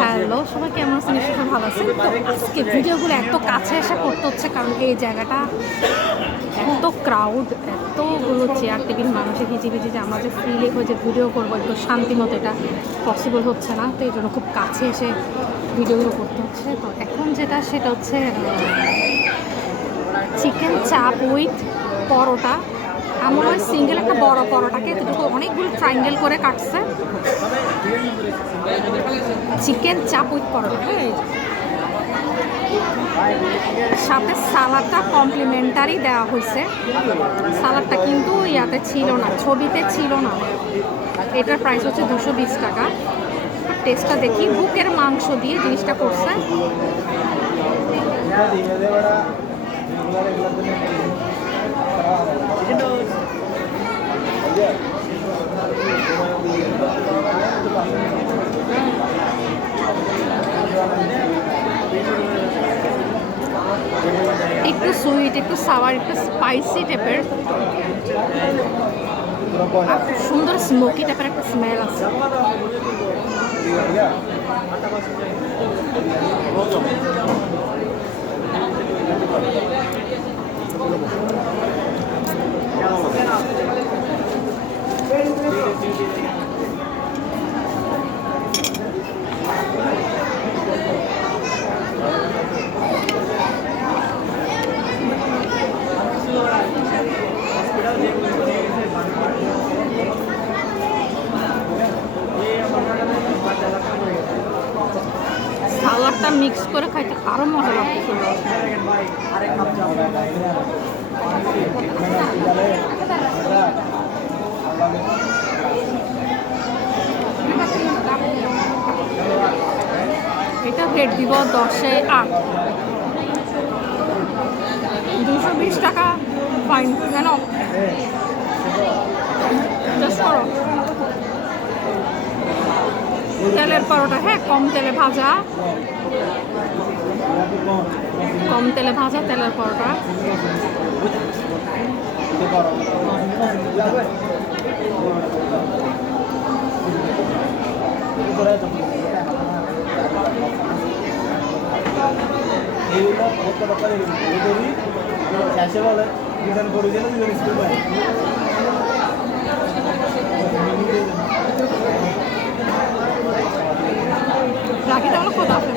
Hello, সবাই কেমন আছেন? নিশ্চয়ই ভালো আছেন। তো আজকে ভিডিওগুলো এত কাছে এসে করতে হচ্ছে কারণ এই জায়গাটা এত ক্রাউড, এতগুলো চেয়ার টেবিল মানুষের হিজিবিজি যে আমরা যে ফ্রিলি হয়ে যে ভিডিও করবো একটু শান্তি মতো, এটা পসিবল হচ্ছে না। তো এই জন্য খুব কাছে এসে ভিডিওগুলো করতে হচ্ছে। তো এখন যেটা সেটা হচ্ছে চিকেন চাপ উইথ পরোটা। আমার ওই সিঙ্গেল একটা বড় পরোটাকে দুটো অনেকগুলো ট্রাইঙ্গেল করে কাটছে। চিকেন চাপ উইথ পরোটা, হ্যাঁ। সাথে সালাডটা কমপ্লিমেন্টারি দেওয়া হয়েছে। সালাডটা কিন্তু ইয়াতে ছিল না, ছবিতে ছিল না। এটার প্রাইস হচ্ছে 220 টাকা। টেস্টটা দেখি, বুকের মাংস দিয়ে জিনিসটা করছে। একটু সুইট, একটু সাওয়ার, একটু স্পাইসি টাইপের, সুন্দর স্মোকি টাইপের একটা স্মেল আছে। সালাডটা মিক্স করে খাইতে আরো মজা লাগছে। এটা রেট দিব 10-8, 220 টাকা। ফাইন, কেন জাস্ট করো। তেলের পরোটা, হ্যাঁ, কম তেলে ভাজা, কম তেলে ভাজা তেলের পরোটা। রাখি তাহলে খোদা হাফেজ।